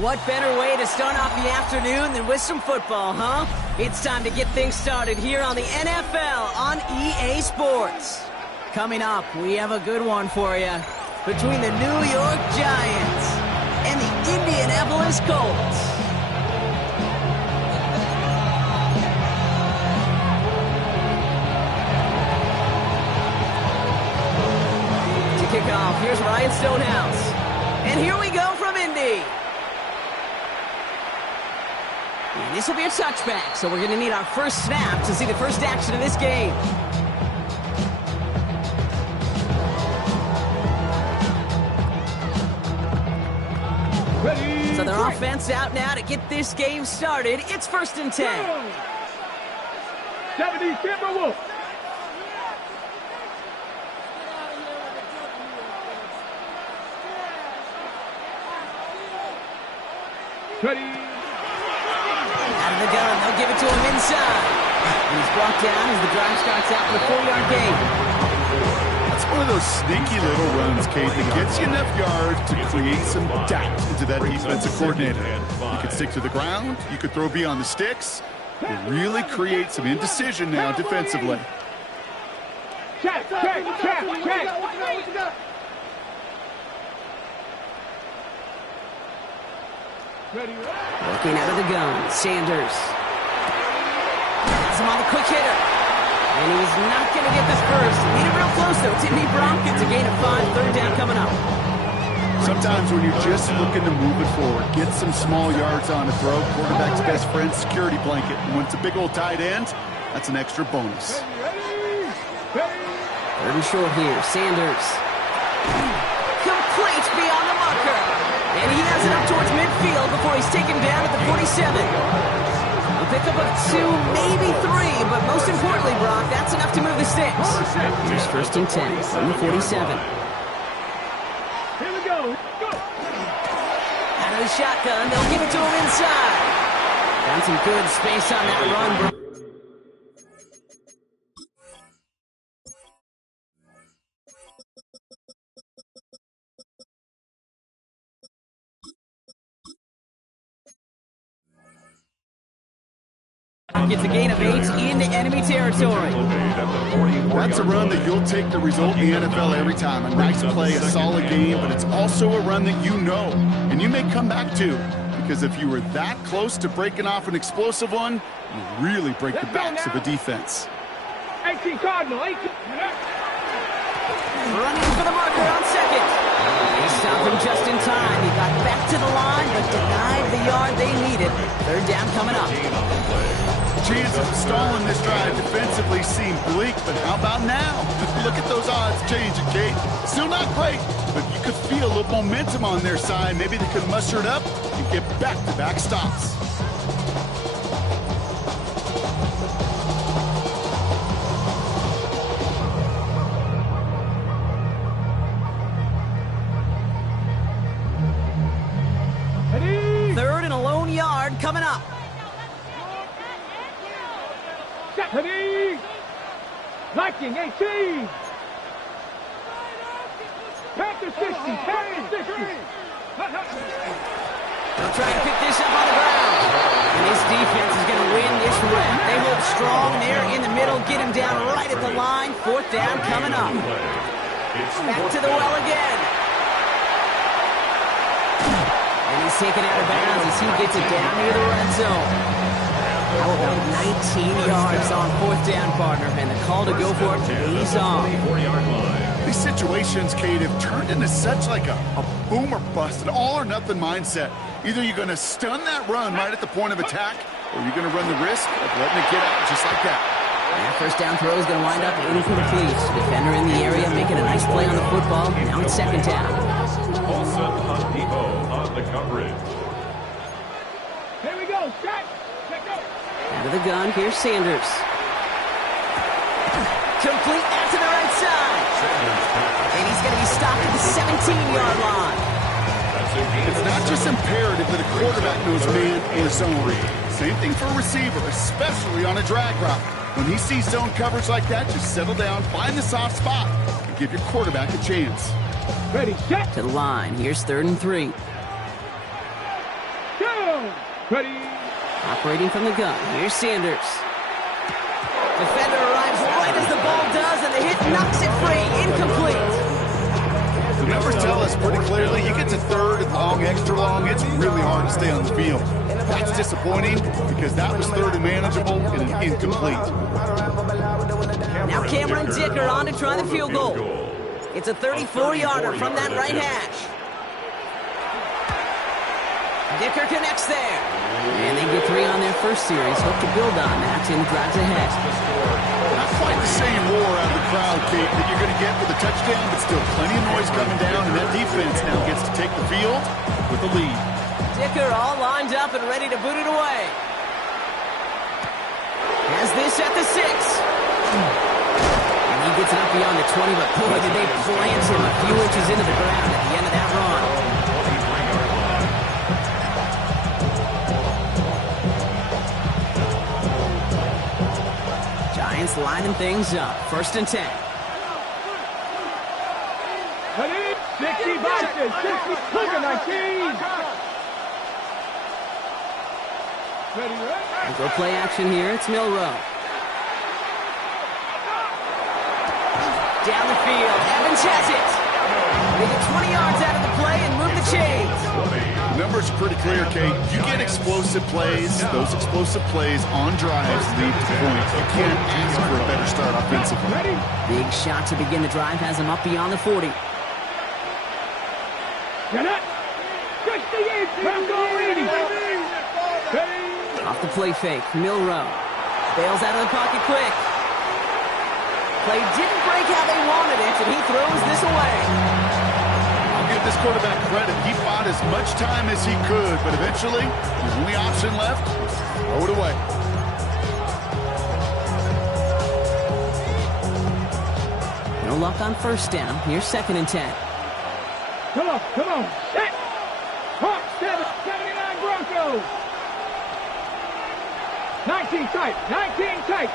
What better way to start off the afternoon than with some football, huh? It's time to get things started here on the NFL on EA Sports. Coming up, we have a good one for you. Between the New York Giants and the Indianapolis Colts. To kick off, here's Ryan Stonehouse. And here we go from Indy. And this will be a touchback, so we're going to need our first snap to see the first action of this game. Ready, So their offense out now to get this game started. It's 1st and 10. 70 Timberwolves. Ready. Out of the gun, they'll give it to him inside. And he's brought down as the drive starts out for the 4-yard gain. That's one of those sneaky little runs, Kate, that gets you enough yards to create some doubt into that defensive coordinator. You could stick to the ground, you could throw beyond the sticks. You really create some indecision now defensively. Check. Ready. Working out of the gun, Sanders. Has him on the quick hitter. And he's not going to get this first. Need it real close, though. It's Indy Brock gets a gain of 5, 3rd down coming up. Sometimes when you're just looking to move it forward, get some small yards on a throw, quarterback's best friend, security blanket. And when it's a big old tight end, that's an extra bonus. Ready. 3rd and short here, Sanders. Complete beyond the marker. And he has it up towards midfield before he's taken down at the 47. A pickup of 2, maybe 3, but most importantly, Brock, that's enough to move the sticks. Here's 1st and 10 from the 47. Here we go. Out of the shotgun, they'll give it to him inside. Found some good space on that run, Brock. Gets a gain of 8 into enemy territory. That's a run that you'll take the result in the NFL every time. A nice play, a solid game, but it's also a run that you know, and you may come back to. Because if you were that close to breaking off an explosive one, you really break the backs of a defense. 18 Cardinal, 18. Running for the marker on 2nd. They stopped him just in time. He got back to the line, but denied the yard they needed. 3rd down coming up. Chances of stalling this drive defensively seem bleak, but how about now? Look at those odds changing, Kate. Still not great, but you could feel a little momentum on their side. Maybe they could muster it up and get back-to-back stops. Ready. 3rd and a lone yard coming up. Ready. Viking 18. Panther 60. Panther 60. They'll try to pick this up on the ground. And this defense is going to win this rep. They hold strong there in the middle, get him down right at the line. 4th down coming up. Back to the well again. And he's taken out of bounds as he gets it down near the red zone. How about 19 yards on 4th down, partner, and the call to go for it pays off. These situations, Kate, have turned into such like a boom or bust, an all-or-nothing mindset. Either you're going to stun that run right at the point of attack, or you're going to run the risk of letting it get out just like that. And that 1st down throw is going to wind up incomplete. Defender in the area making a nice play on the football. Now it's 2nd down. Olsen on Depot on the coverage. Here we go. Check. Out of the gun, here's Sanders. Complete out to the right side. And he's going to be stopped at the 17-yard line. It's not just imperative that a quarterback knows man or zone. Same thing for a receiver, especially on a drag route. When he sees zone coverage like that, just settle down, find the soft spot, and give your quarterback a chance. Ready, set. To the line. Here's 3rd and 3. Ready. Operating from the gun. Here's Sanders. Defender arrives right as the ball does, and the hit knocks it free. Incomplete. The numbers tell us pretty clearly, you get to third and long, extra long, it's really hard to stay on the field. That's disappointing because that was third and manageable and an incomplete. Now Cameron Dicker on to try the field goal. It's a 34-yarder from that right hash. Dicker connects there. And they get 3 on their first series. Hope to build on that in drives ahead. Not quite the same roar out of the crowd, Kate, that you're going to get with a touchdown, but still plenty of noise coming down, and that defense now gets to take the field with the lead. Dicker all lined up and ready to boot it away. Has this at the 6. And he gets it up beyond the 20, but boy, did they plant him a few inches into the ground at the end of that run. Giants lining things up. 1st and 10. Ready. 60 boxes. 60. Cougar 19. Ready, ready. Go play action here. It's Milroe. Down the field. Evans has it. They get 20 yards out of the play and move the chains. The numbers are pretty clear, Kate. You get explosive plays. Those explosive plays on drives lead to points. You can't ask for a better start offensively. Ready. Big shot to begin the drive has him up beyond the 40. Get it. 68. Bravo 80. Ready. Off the play fake. Milroe bails out of the pocket quick. Play didn't break how they wanted it, and he throws this away. I'll give this quarterback credit. He fought as much time as he could, but eventually, his only option left was to throw it away. No luck on 1st down. Here's 2nd and 10. Come on, come on. Set. Hawk 79 Broncos. 19 tight, 19 tight.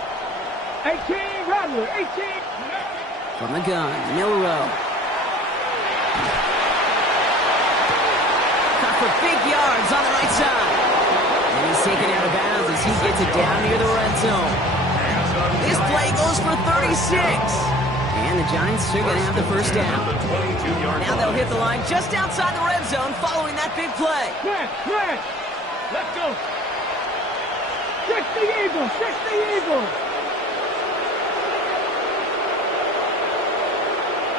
18 Rattler, 18. From the gun, Milroe. Caught for big yards on the right side. And he's taken out of bounds as he gets it down near the red zone. This play goes for 36. And the Giants are going to have the 1st down. Now they'll hit the line just outside the red zone following that big play. Red. Let's go. 60 Eagles, 60 Eagles.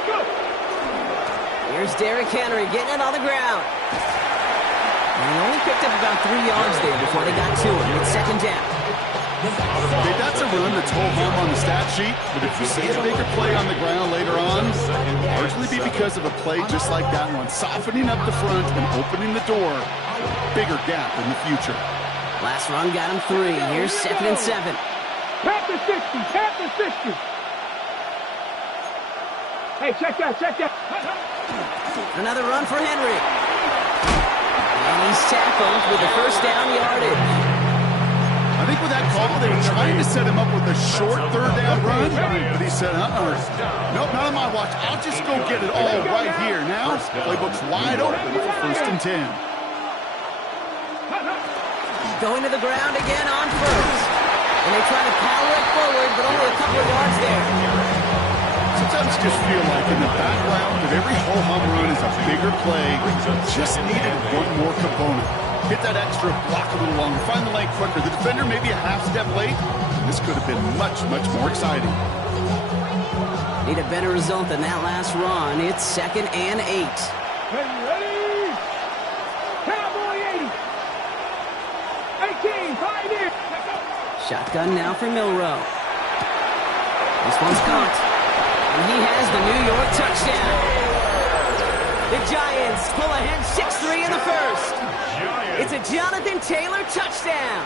Go. Here's Derrick Henry getting it on the ground. And he only picked up about 3 yards there before they got to him. It's 2nd down. Okay, that's a run that's ho-hum on the stat sheet, but if you see a bigger play on the ground later on, it'll largely be because of a play just like that one, softening up the front and opening the door for a bigger gap in the future. Last run got him 3. Here's 2nd and 7. Panther 60, Panther 60. Hey, check that. Another run for Henry. And he's tackled with the 1st down yardage. I think with that call, they were trying to set him up with a short 3rd down run, but he said, nope, not on my watch. I'll just go get it all right here. Now, playbook's wide open for 1st and 10. Going to the ground again on 1st. And they try to power it forward, but only a couple of yards there. Sometimes you just feel like in the background of every ho-hum run is a bigger play. Just needed one more component. Hit that extra, block a little longer, find the lane quicker. The defender maybe a half step late. This could have been much, much more exciting. Need a better result than that last run. It's 2nd and 8. Ready? Cowboy 80. 18, 5 in. Shotgun now for Milroe. This one's caught. And he has the New York touchdown. The Giants pull ahead 6-3 in the 1st. It's a Jonathan Taylor touchdown.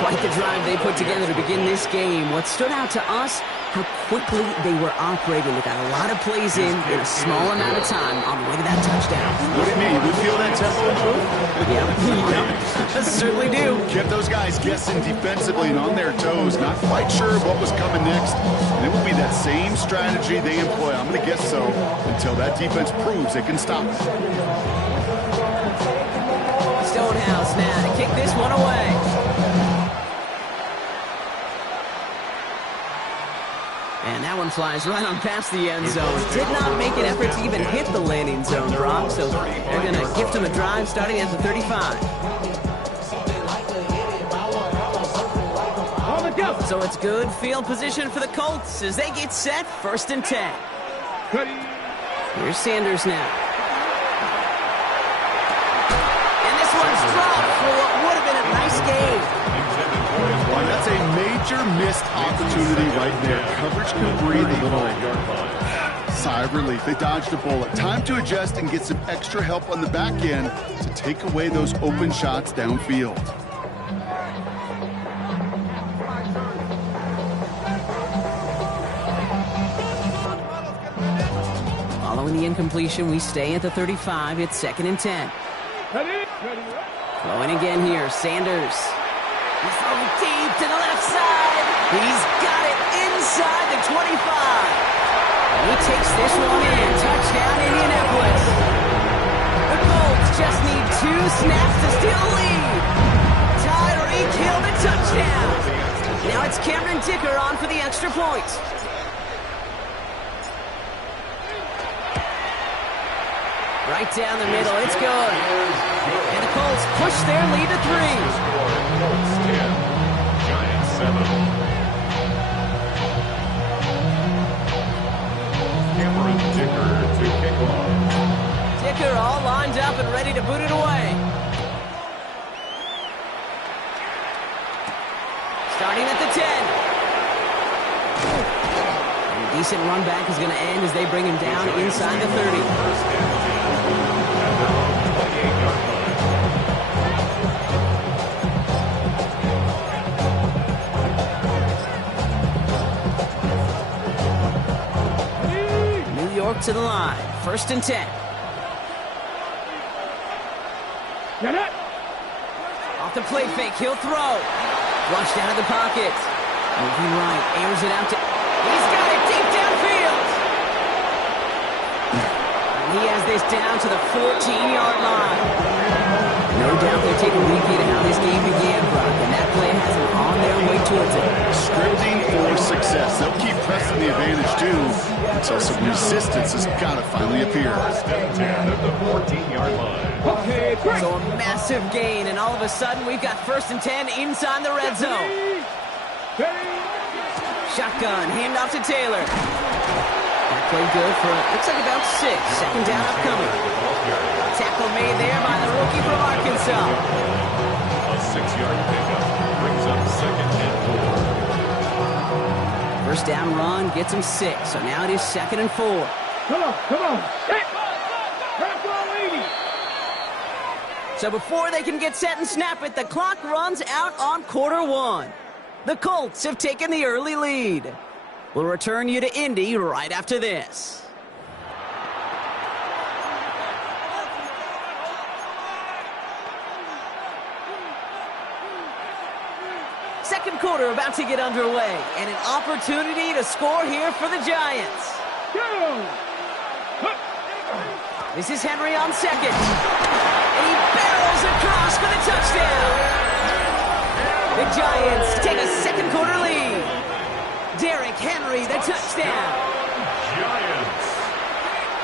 Quite the drive they put together to begin this game. What stood out to us, how quickly they were operating. They got a lot of plays in a small amount of time on the way to that touchdown. What do you mean? You feel that tempo improve? Yeah, certainly do. Kept those guys guessing defensively and on their toes, not quite sure what was coming next. And it will be that same strategy they employ, I'm going to guess so, until that defense proves they can stop it. Stonehouse now to kick this one away. And that one flies right on past the end zone. Did not make an effort to even hit the landing zone, Brock. So they're going to gift him a drive starting at the 35. So it's good field position for the Colts as they get set, 1st and 10. Here's Sanders now. And this one's dropped for what would have been a nice game. Well, that's a major missed opportunity right there. Coverage can breathe a little. Sigh of relief. They dodged a bullet. Time to adjust and get some extra help on the back end to take away those open shots downfield. Following the incompletion, we stay at the 35. It's 2nd and 10. Throwing again here, Sanders. He's throwing deep to the left side. He's got it inside the 25. And he takes this one in. Touchdown, Indianapolis. The Colts just need 2 snaps to steal the lead. Tyreek Hill the touchdown. Now it's Cameron Dicker on for the extra point. Right down the middle, it's good. And the Colts push their lead to 3. Colts 10, Giants 7. Cameron Dicker to kick off. Dicker all lined up and ready to boot it away. Starting at the 10. And a decent run back is going to end as they bring him down inside the 30. New York to the line. 1st and 10. Off the play fake, he'll throw. Flushed out of the pocket. Moving right, airs it out to... He's got it deep downfield. And he has this down to the 14-yard line. No doubt they're taking a repeat of how this game began, Brock, and that play has them on their way towards it. Scripting for success. They'll keep pressing the advantage, too, until some resistance has got to finally appear. 10 at the 14-yard line. So a massive gain, and all of a sudden we've got 1st and 10 inside the red zone. Shotgun, handoff to Taylor. That played good for, looks like about 6. 2nd down upcoming. Tackle made there by the rookie from Arkansas. A 6-yard pickup brings up 2nd and 4. 1st down run gets him 6, so now it is 2nd and 4. Come on. Hey. Press on, lady. So before they can get set and snap it, the clock runs out on quarter 1. The Colts have taken the early lead. We'll return you to Indy right after this. Second quarter about to get underway, and an opportunity to score here for the Giants. Go. This is Henry on 2nd. And he barrels across for the touchdown. The Giants take a 2nd quarter lead. Derrick Henry, the touchdown. Giants.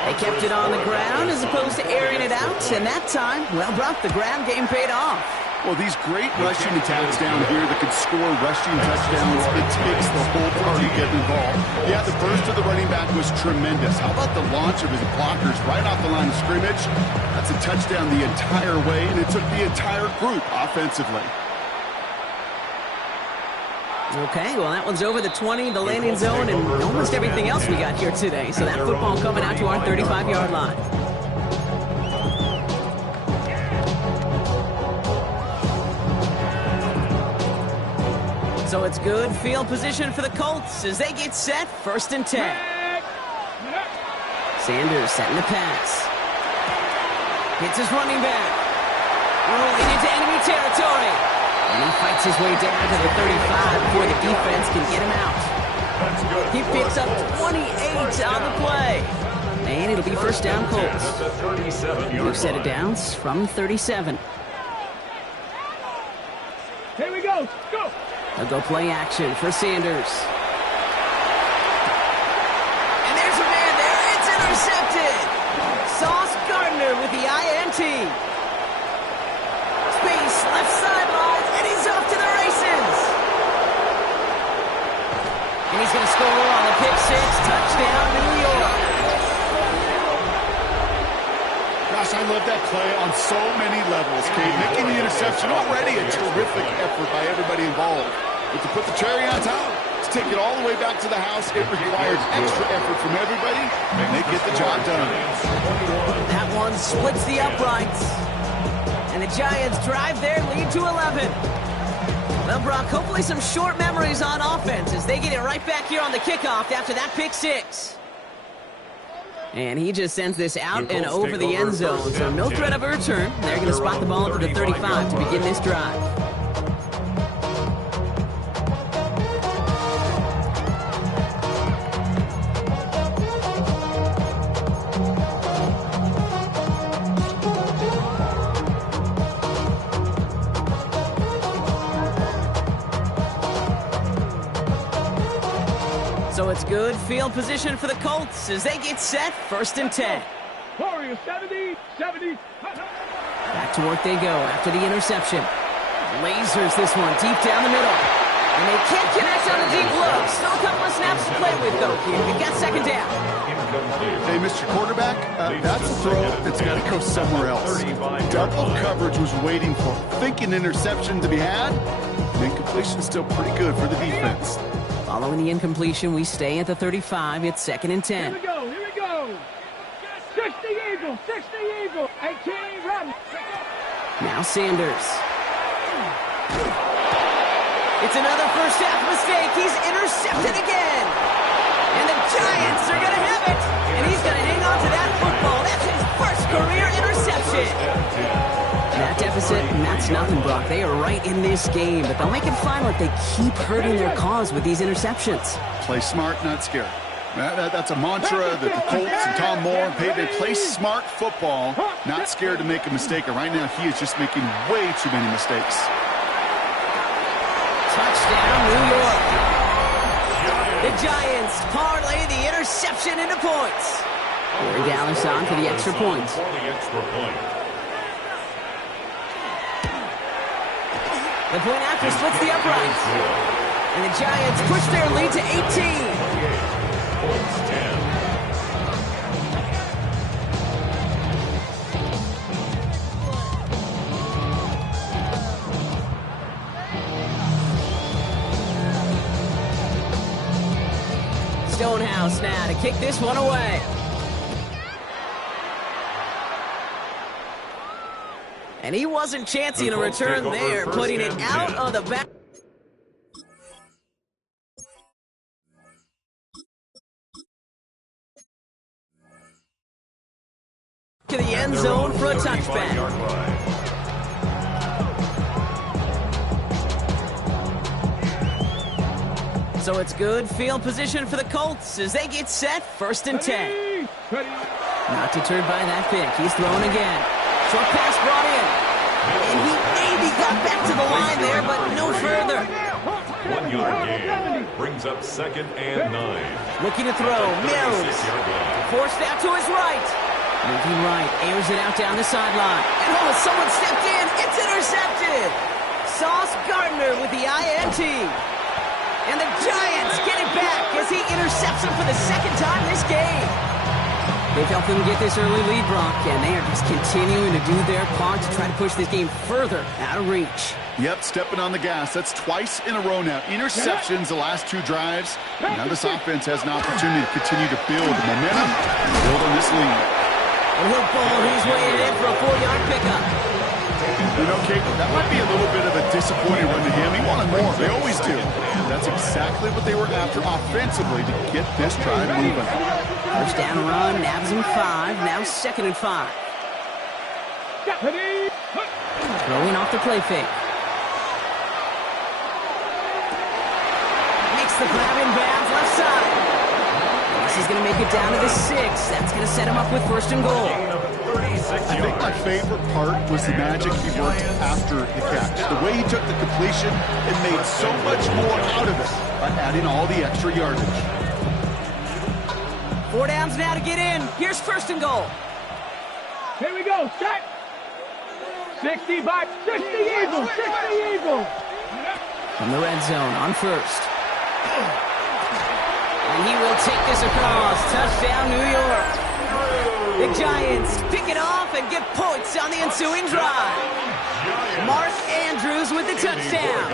They kept it on the ground as opposed to airing it out, and that time, well, Brock, the ground game paid off. Well, these great rushing attacks down here that can score rushing touchdowns, it takes the whole party getting involved. Yeah, the burst of the running back was tremendous. How about the launch of his blockers right off the line of scrimmage? That's a touchdown the entire way, and it took the entire group offensively. Okay, well, that one's over the 20, the landing zone, and almost everything else we got here today. So that football coming out to our 35-yard line. So it's good field position for the Colts as they get set, 1st and 10. Sanders setting the pass. Hits his running back. Rolling into enemy territory. And he fights his way down to the 35 before the defense can get him out. He picks up 28 on the play. And it'll be 1st down Colts. New set of downs from 37. Go, go. They'll go play action for Sanders. And there's a man there. It's intercepted. Sauce Gardner with the INT. Space, left sideline, and he's off to the races. And he's going to score on the pick six. Touchdown, New York. Gosh, I love that play on so many levels, Kate. Making the interception, already a terrific effort by everybody involved. But to put the cherry on top, to take it all the way back to the house, it requires extra effort from everybody, and they get the job done. That one splits the uprights. And the Giants drive their lead to 11. Well, Brock, hopefully some short memories on offense as they get it right back here on the kickoff after that pick six. And he just sends this out and over the end zone, so no threat of a return. They're going to spot the ball at the 35 to begin this drive. So it's good field position for the Colts as they get set, 1st and 10. Warriors 70, 70. Back to work they go after the interception. Lasers this one deep down the middle. And they can't connect on the deep look. Still a couple of snaps to play with, though, here. We've got 2nd down. Hey, Mr. Quarterback, that's a throw that's got to go somewhere else. Double coverage was waiting for thinking interception to be had. And incompletion is still pretty good for the defense. Following the incompletion, we stay at the 35. It's 2nd and 10. Here we go, here we go. 60 Eagles, 60 Eagles. 18 run. Now Sanders. It's another first half mistake. He's intercepted again. And the Giants are going to have it. And he's going to hang on to that football. That's his first career interception. That deficit, and that's nothing, Brock. They are right in this game, but they'll make it fine if they keep hurting their cause with these interceptions. Play smart, not scared. That's a mantra that the Colts and Tom Moore and Peyton play smart football, not scared to make a mistake. And right now, he is just making way too many mistakes. Touchdown, New York. The Giants parlay the interception into points. Corey Dallas on for the extra point. The point after splits the uprights. And the Giants push their lead to 18. Stonehouse now to kick this one away. And he wasn't chancing a return there, putting it out of the back. To the end zone for a touchback. So it's good field position for the Colts as they get set, 1st and 10. Not deterred by that pick. He's thrown again. Short pass brought in. And he maybe got back to the line there, but no further. 1 yard gain brings up 2nd and 9. Looking to throw. Mills. Forced out to his right. Moving right. Airs it out down the sideline. And oh, someone stepped in. It's intercepted. Sauce Gardner with the INT. And the Giants get it back as he intercepts him for the 2nd time this game. They've helped them get this early lead, Brock, and they are just continuing to do their part to try to push this game further out of reach. Yep, stepping on the gas. That's twice in a row now. Interceptions the last 2 drives. Now this offense has an opportunity to continue to build momentum and build on this lead. And he'll ball his way in for a 4-yard pickup. You know, Kate, that might be a little bit of a disappointing run to him. He wanted more. They always do. And that's exactly what they were after offensively to get this drive moving. First down run, nabs him 5. Now 2nd and 5. Throwing off the play fake. Makes the grab in bounds left side. This is going to make it down to the 6. That's going to set him up with 1st and goal. I think my favorite part was the magic he worked after the catch. The way he took the completion, it made so much more out of it by adding all the extra yardage. 4 downs now to get in. Here's first and goal. Here we go. Set. 60 by 60 Eagles. 60 Eagles. From the red zone on first. And he will take this across. Touchdown, New York. The Giants pick it off and get points on the ensuing drive. Mark Andrews with the touchdown.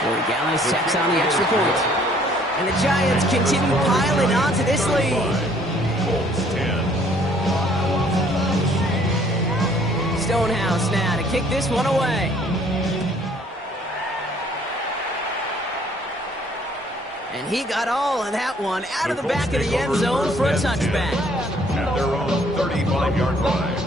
Corey Gallis checks on the extra point. And the Giants continue piling onto this lead. Stonehouse now to kick this one away. And he got all of that one out of the back of the end zone for a touchback. At their own 35-yard line.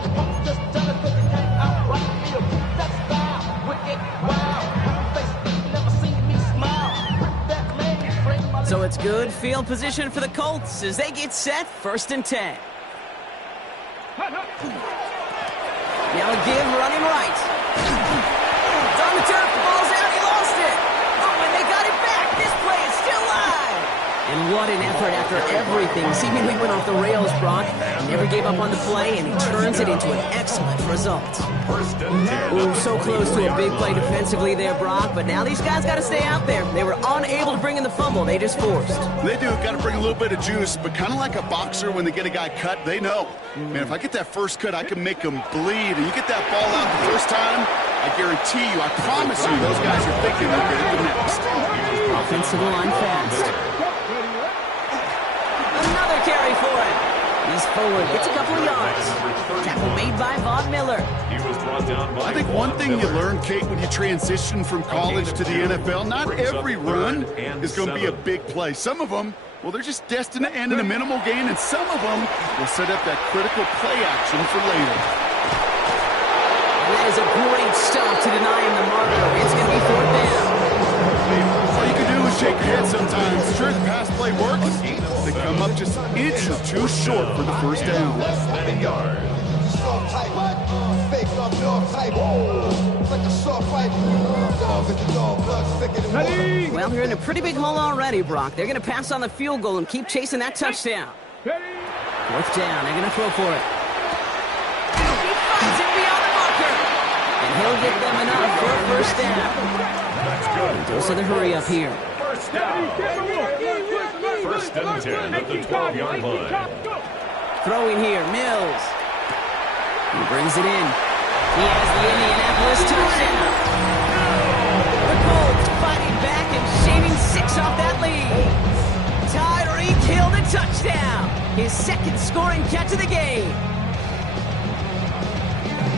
So it's good field position for the Colts as they get set, 1st and 10. Now a give running right. It's on the turf, the ball's out, he lost it. Oh, and they got it back. This play is still live. And what an effort after everything seemingly went off the rails, Brock. He never gave up on the play, and he turns it into an excellent result. Ooh, so close to a big play defensively there, Brock, but now these guys got to stay out there. They were unable to bring in the fumble they just forced. They do. Got to bring a little bit of juice, but kind of like a boxer when they get a guy cut, they know. Man, if I get that first cut, I can make them bleed. And you get that ball out the first time, I guarantee you, I promise you, those guys are thinking they'll get it the next. Offensive line fast. Another carry for him. He's forward, gets a couple of yards. Tackle made by Von Miller. He was brought down by I think one thing you learn, Kate, when you transition from college to the NFL, not every run is going to be a big play. Some of them, well, they're just destined to end in a minimal gain, and some of them will set up that critical play action for later. And that is a great stop to deny him the marker. It's going to be 4th down. All you can do is shake your head sometimes. Sure, the pass play works. They come up just an inch or two short for the first down. less than a yard. Well, they're in a pretty big hole already, Brock. They're going to pass on the field goal and keep chasing that touchdown. 4th down. They're going to throw for it. He finds it beyond the marker. And he'll get them enough for a first down. Dose of the hurry up here. First down. 1st and 10 at the 12-yard line. Throwing here, Mills. He brings it in. He has the Indianapolis touchdown. The Colts fighting back and shaving 6 off that lead. Tyreek Hill the touchdown. His 2nd scoring catch of the game.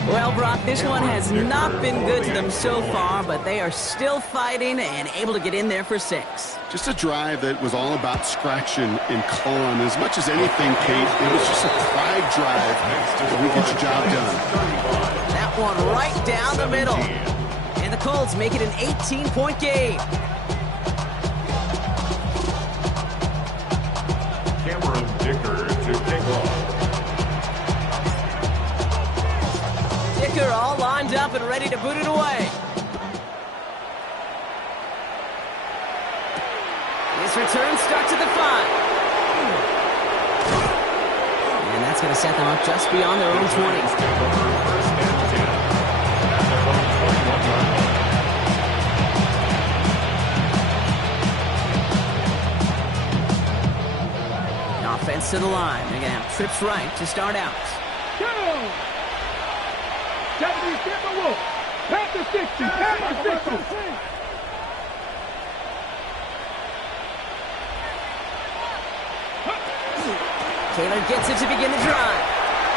Well, Brock, this one has not been good to them so far, but they are still fighting and able to get in there for 6. Just a drive that was all about scratching and clawing. As much as anything, Kate, it was just a pride drive that we get your job done. That one right down the middle. And the Colts make it an 18-point game. Cameron Dicker to kick off. Dicker all lined up and ready to boot it away. His return starts at the 5. And that's going to set them up just beyond their own 20. 1st and 10 at their own 21 yard line. Offense to the line. They're going to have trips right to start out. Go! 70 Timberwolves. Panther 60. Panther 60. Taylor gets it to begin the drive.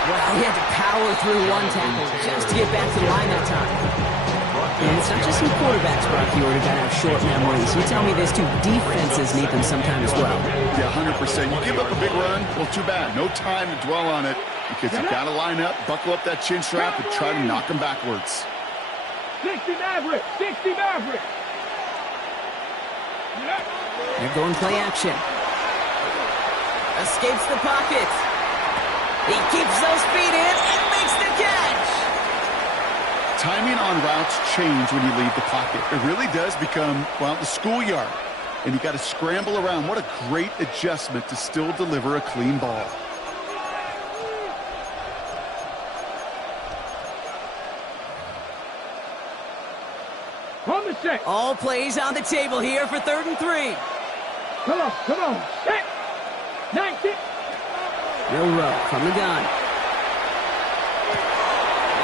Well, he had to power through one tackle just to get back to the line that time. And it's not just some quarterbacks, Brock, you already got to have short memories. You tell me this too, defenses need them sometimes as well. Yeah, 100%. You give up a big run, well, too bad. No time to dwell on it because you've got to line up, buckle up that chin strap, and try to knock them backwards. 60 Maverick. 60 Maverick. They're going play action. Escapes the pocket. He keeps those feet in and makes the catch. Timing on routes change when you leave the pocket. It really does become, well, the schoolyard. And you got to scramble around. What a great adjustment to still deliver a clean ball. On the set. All plays on the table here for 3rd and 3. Come on. Set. 19. Milroe from the gun.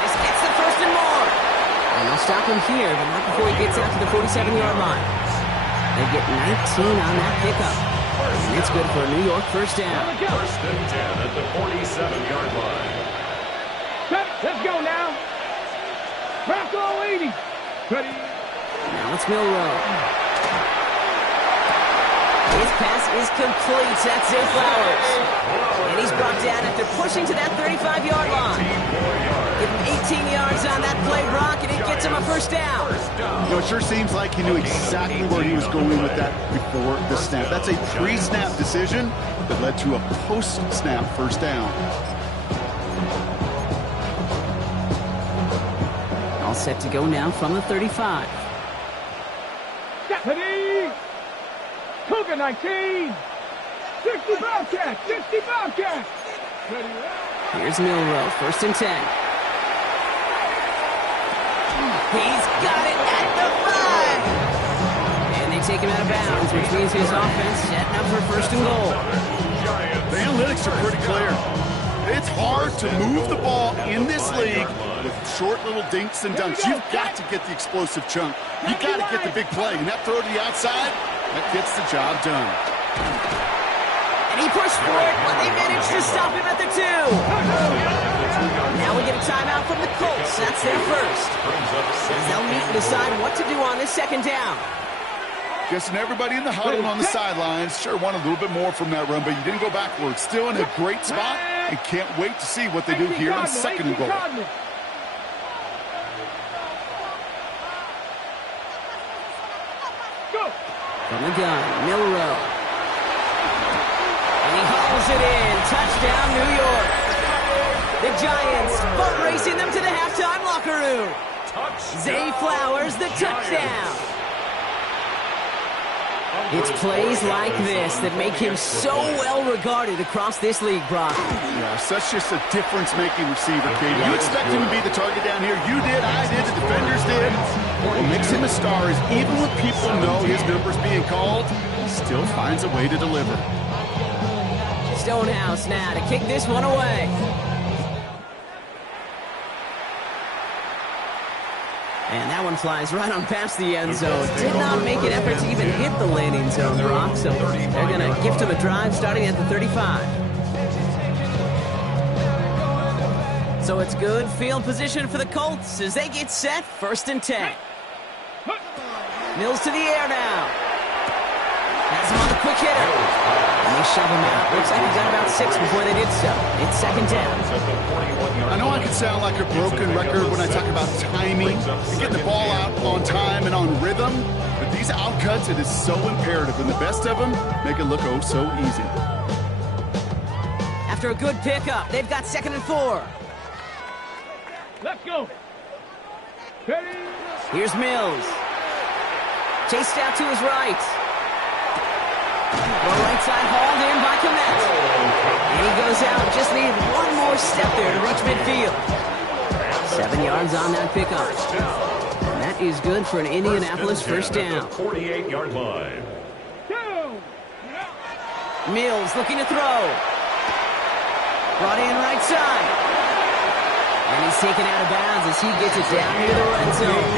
This gets the 1st and more. And they'll stop him here, but not before he gets out to the 47-yard line. They get 19 on that pickup. And it's good for a New York 1st down. 1st and 10 at the 47-yard line. Let's go now. Bronco 80. Ready. Now it's Milroe. His pass is complete. That's Zay Flowers. And he's brought down after pushing to that 35-yard line. Give him 18 yards on that play, Brock, and it gets him a 1st down. You know, it sure seems like he knew exactly where he was going with that before the snap. That's a pre-snap decision that led to a post-snap 1st down. All set to go now from the 35. Stephanie. Cougar 19. 60 Bobcat. 60 Bobcat. Ready. Here's Milroe, 1st and 10. He's got it at the 5. And they take him out of bounds, which means his offense setting up for 1st and goal. The analytics are pretty clear. It's hard to move the ball in this league with short little dinks and dunks. You've got to get the explosive chunk. You've got to get the big play. And that throw to the outside, that gets the job done. And he pushed for it, but they managed to stop him at the 2. Now we get a timeout from the Colts. That's their 1st. They'll meet and decide what to do on this 2nd down. Guessing everybody in the huddle and on the sidelines sure wanted a little bit more from that run, but you didn't go backwards. Still in a great spot and can't wait to see what they do here on 2nd and goal. From the gun, Milroe. And he hauls it in. Touchdown, New York. The Giants boat racing them to the halftime locker room. Zay Flowers, the touchdown. It's plays like this that make him so well regarded across this league, Brock. Yeah, such just a difference-making receiver, Katie. You expect him to be the target down here. You did, I did, the defenders did. What makes him a star is even when people know his number's being called, he still finds a way to deliver. Stonehouse now to kick this one away. And that one flies right on past the end zone. Did not make an effort to even hit the landing zone, Brock. So they're going to gift him a drive starting at the 35. So it's good field position for the Colts as they get set 1st and 10. Mills to the air now. Has him on the quick hitter. And they shove him out. Looks like he got about 6 before they did so. It's 2nd down. I know I can sound like a broken record when I talk about timing and getting the ball out on time and on rhythm, but these outcuts, it is so imperative, and the best of them make it look oh so easy. After a good pickup, they've got 2nd and 4. Let's go. Ready. Here's Mills. Chased out to his right. Well, right side hauled in by Kmet. And he goes out. Just needed one more step there to reach midfield. 7 yards on that pickup. And that is good for an Indianapolis 1st down. 48-yard line. Mills looking to throw. Brought in right side. And he's taken out of bounds as he gets it down near the red zone.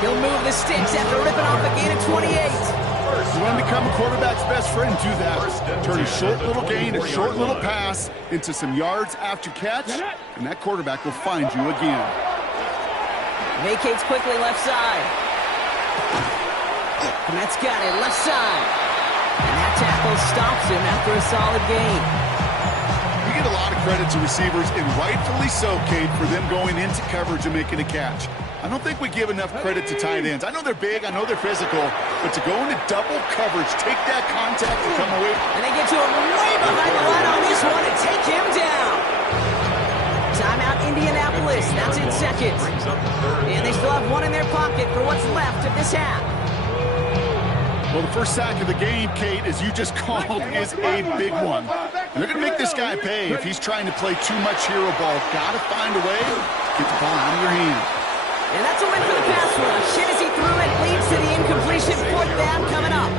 He'll move the sticks after ripping off a gain of 28. You want to become a quarterback's best friend, do that. Turn a short little gain, a short little pass into some yards after catch, and that quarterback will find you again. Vacates quickly left side. Kmet's got it left side. And that tackle stops him after a solid gain. You get a lot of credit to receivers, and rightfully so, Cade, for them going into coverage and making a catch. I don't think we give enough credit to tight ends. I know they're big, I know they're physical, but to go into double coverage, take that contact and come away. And they get to him way behind the line on this one and take him down. scoreless. That's in second. And they still have one in their pocket for what's left of this half. Well, the first sack of the game, Kate, as you just called, is a big one. And they're going to make this guy pay if he's trying to play too much hero ball. Got to find a way to get the ball out of your hand. And that's a win for the pass rush. Hit as he threw it, leads to the incompletion. Fourth down coming up.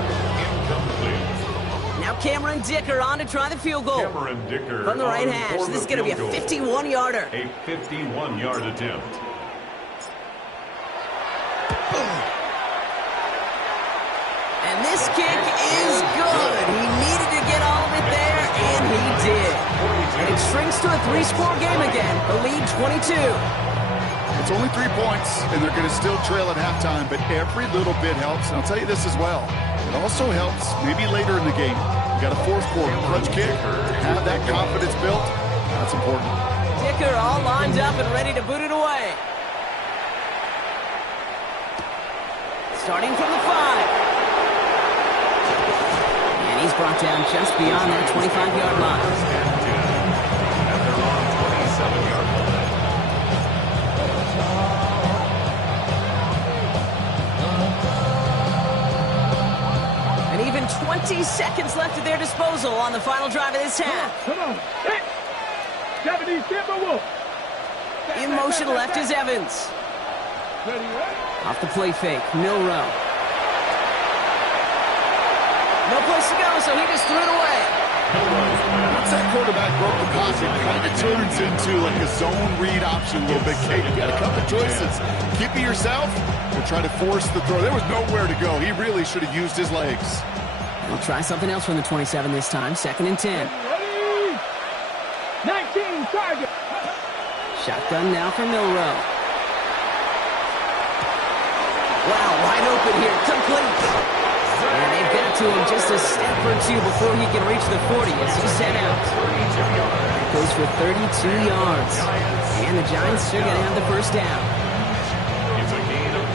Now Cameron Dicker on to try the field goal. Cameron Dicker From the right hash. This is going to be a 51-yarder. A 51-yard attempt. And this kick is good. He needed to get all of it there, and he did. And it shrinks to a 3-score game again. The lead 22. It's only 3 points, and they're going to still trail at halftime, but every little bit helps. And I'll tell you this as well. It also helps maybe later in the game. You got a fourth quarter clutch kick. To have that confidence built, that's important. Dicker all lined up and ready to boot it away. Starting from the 5. And he's brought down just beyond that 25-yard line. At their own 27-yard line. And even 20 seconds left at their disposal on the final drive of this half. Come on. Hit. 70 Timberwolves. In motion left is Evans. Ready, ready. Off the play fake, Milroe. No place to go, so he just threw it away. Once that quarterback broke the pocket, it kind of turns into like a zone read option a little bit. Kate, you got a couple choices. Keep it yourself or try to force the throw. There was nowhere to go. He really should have used his legs. We'll try something else from the 27 this time. 2nd and 10. Ready. 19 target. Shotgun now for Milroe. Wow, wide open here. Complete. And they've got to him just a step or two before he can reach the 40 as he's sent out. Goes for 32 yards. And the Giants are going to have the first down.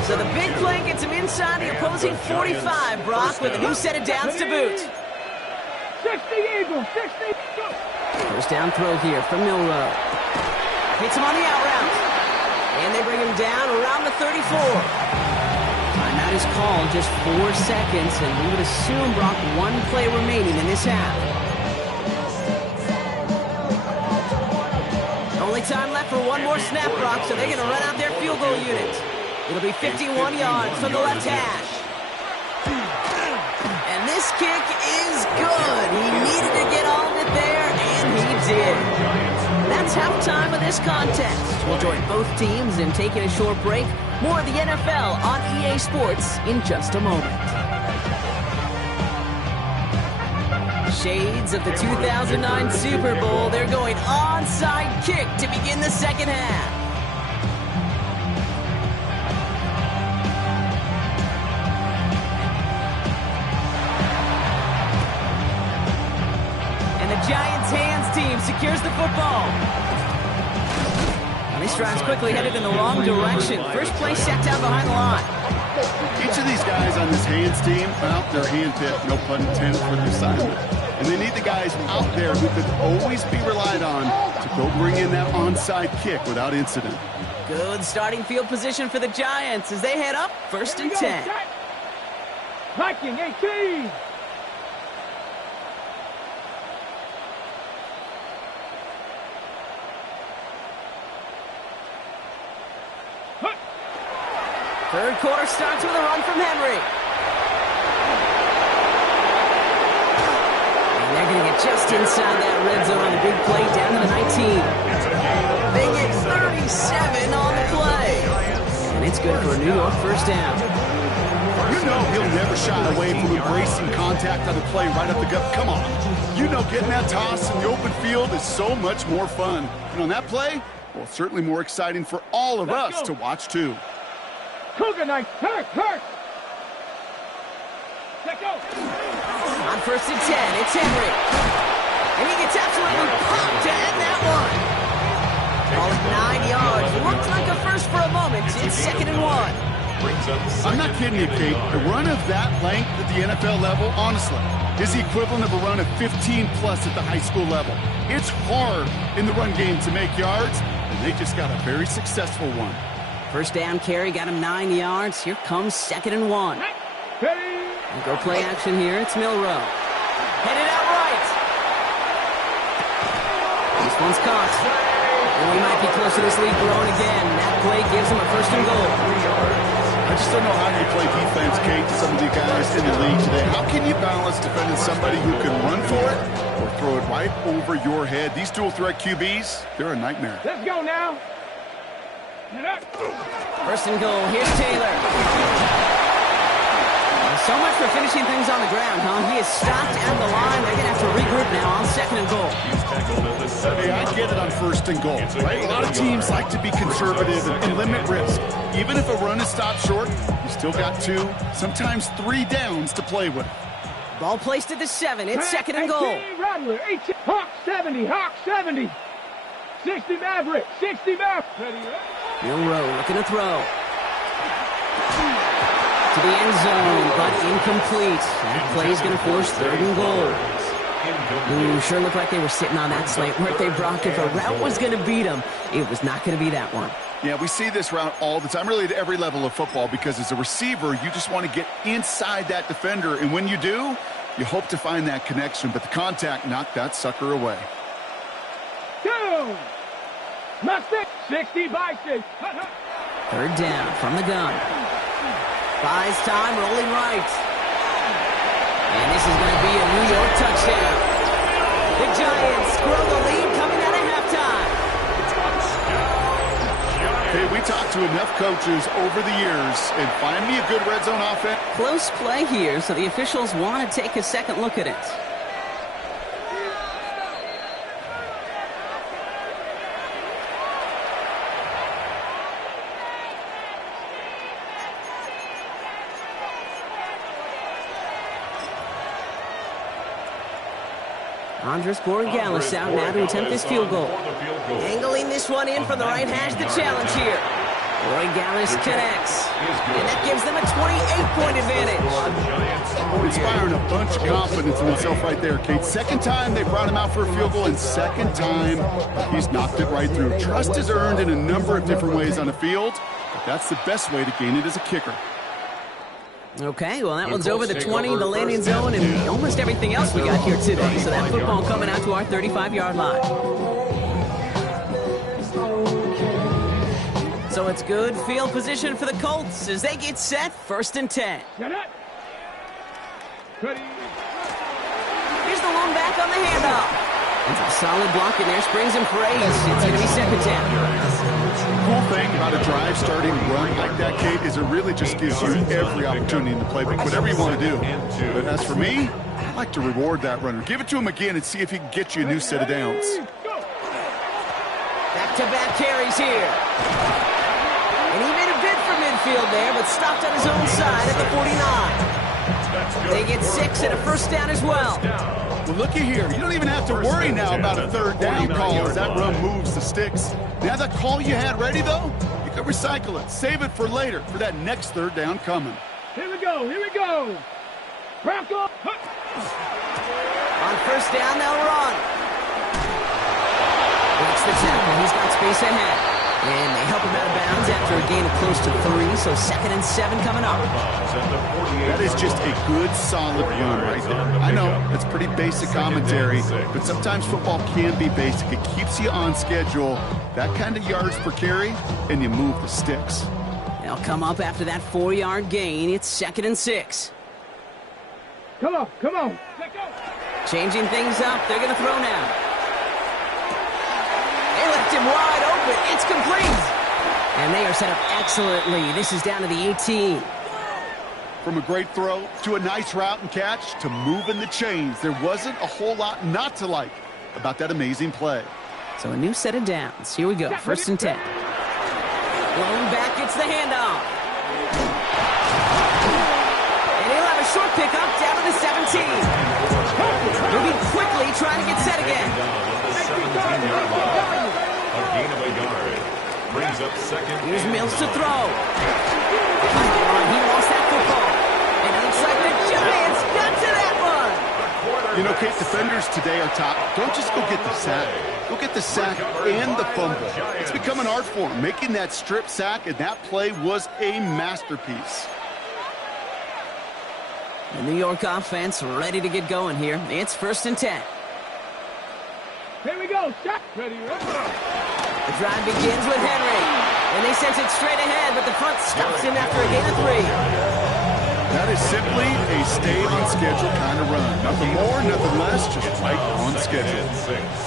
So the big play gets him inside the opposing 45, Brock, with a new set of downs to boot. 60 Eagles. 60 Eagles. First down throw here from Milroe. Hits him on the out route. And they bring him down around the 34. Timeout is called, just 4 seconds, and we would assume, Brock, 1 play remaining in this half. Only time left for 1 more snap, Brock, so they're going to run out their field goal unit. It'll be 51 yards from the left hash. And this kick is good. He needed to get all of it there, and he did. That's halftime of this contest. We'll join both teams in taking a short break. More of the NFL on EA Sports in just a moment. Shades of the 2009 Super Bowl. They're going onside kick to begin the second half. And the Giants hands team secures the football. These drives quickly headed in the wrong direction. First play set down behind the line. Each of these guys on this hands team, well, they're hand-picked, no pun intended, for the assignment. And they need the guys out there who could always be relied on to go bring in that onside kick without incident. Good starting field position for the Giants as they head up 1st and 10. Viking 18. Third quarter starts with a run from Henry. And they're going to get just inside that red zone on the big play down to the 19. They get 37 on the play. And it's good for a New York first down. You know he'll never shy away from embracing contact on the play right up the gut. Come on. You know getting that toss in the open field is so much more fun. And on that play, well, certainly more exciting for all of us to watch, too. Cougar Knights, hurt. Let go. On 1st and 10, it's Henry. And he gets absolutely pumped to end that one. Call it 9 yards. Looked like a first for a moment. It's 2nd and 1. I'm not kidding you, Kate. A run of that length at the NFL level, honestly, is the equivalent of a run of 15-plus at the high school level. It's hard in the run game to make yards. and they just got a very successful one. First down carry got him 9 yards. Here comes 2nd and 1. We'll go play action here. It's Milroe. Headed out right. This one's caught. And we might be close to this lead growing again. That play gives him a 1st and goal. I just don't know how you play defense, Kate, to some of the guys in the league today. How can you balance defending somebody who can run for it or throw it right over your head? These dual-threat QBs, they're a nightmare. Let's go now. 1st and goal. Here's Taylor. So much for finishing things on the ground, huh? He is stopped at the line. They're going to have to regroup now on 2nd and goal. Hey, I get it on 1st and goal, right? A lot of teams like to be conservative and limit risk. Even if a run is stopped short, you still got 2, sometimes 3 downs to play with. Ball placed at the 7. It's 2nd and goal. Rattler, 18, Hawk 70, Hawk 70. 60 Maverick, 60 Maverick. Milroe looking to throw. To the end zone, but incomplete. That play is going to force 3rd and goal. Ooh, sure looked like they were sitting on that slant. Weren't they, Brock? If a route was going to beat them, it was not going to be that one. Yeah, we see this route all the time, really at every level of football, because as a receiver, you just want to get inside that defender, and when you do, you hope to find that connection, but the contact knocked that sucker away. 2. Mustang, 60 by 6. 3rd down from the gun. Buys time, rolling right. And this is going to be a New York touchdown. The Giants grow the lead coming out of halftime. Hey, we talked to enough coaches over the years, and find me a good red zone offense. Close play here, so the officials want to take a second look at it. Andres Borregales out now to attempt this field goal. Angling this one in from the right hash, the challenge here. Borregales connects. And that gives them a 28-point advantage. Inspiring a bunch of confidence in himself right there, Kate. 2nd time they brought him out for a field goal, and 2nd time he's knocked it right through. Trust is earned in a number of different ways on the field, but that's the best way to gain it as a kicker. Okay, well, that one's over the 20, the landing zone, and almost everything else we got here today. So that football coming out to our 35-yard line. So it's good field position for the Colts as they get set, 1st and 10. Here's the lone back on the handoff. It's a solid block in there, springs and praise. It's going to be 2nd down. The cool thing about a drive starting run like that, Kate, is it really just gives you every opportunity in the playbook, whatever you want to do. But as for me, I like to reward that runner. Give it to him again and see if he can get you a new set of downs. Back-to-back carries here. And he made a bid for midfield there, but stopped on his own side at the 49. They get 6 and a 1st down as well. Well, looky here. You don't even have to worry now about a 3rd down call as that run moves the sticks. Now that call you had ready, though, you can recycle it. Save it for later for that next 3rd down coming. Here we go, here we go. Bronco. On 1st down, they'll run. Breaks the tackle. He's got space ahead. And they help him out of bounds after a gain of close to 3, so 2nd and 7 coming up. That is just a good, solid run right there. I know, it's pretty basic commentary, but sometimes football can be basic. It keeps you on schedule, that kind of yards per carry, and you move the sticks. They'll come up after that 4-yard gain. It's 2nd and 6. Come on, come on. Let's go. Changing things up. They're going to throw now. They left him wide open. It's complete. And they are set up excellently. This is down to the 18. From a great throw to a nice route and catch to moving the chains, there wasn't a whole lot not to like about that amazing play. So a new set of downs. Here we go. 1st and 10. Blown back gets the handoff. And he'll have a short pickup down to the 17. Moving quickly, trying to get set again. A gain of a yard. Brings up 2nd. Here's Mills to throw. He lost that football. And it looks like the Giants got to that one. You know, Kate, defenders today are taught, don't just go get the sack. Go get the sack and the fumble. It's become an art form. Making that strip sack, and that play was a masterpiece. The New York offense ready to get going here. It's 1st and 10. Here we go. Shot. Ready, ready. The drive begins with Henry. And they sent it straight ahead, but the front stops him after a gain of 3. That is simply a stay-on-schedule kind of run. Nothing more, nothing less, just right on schedule.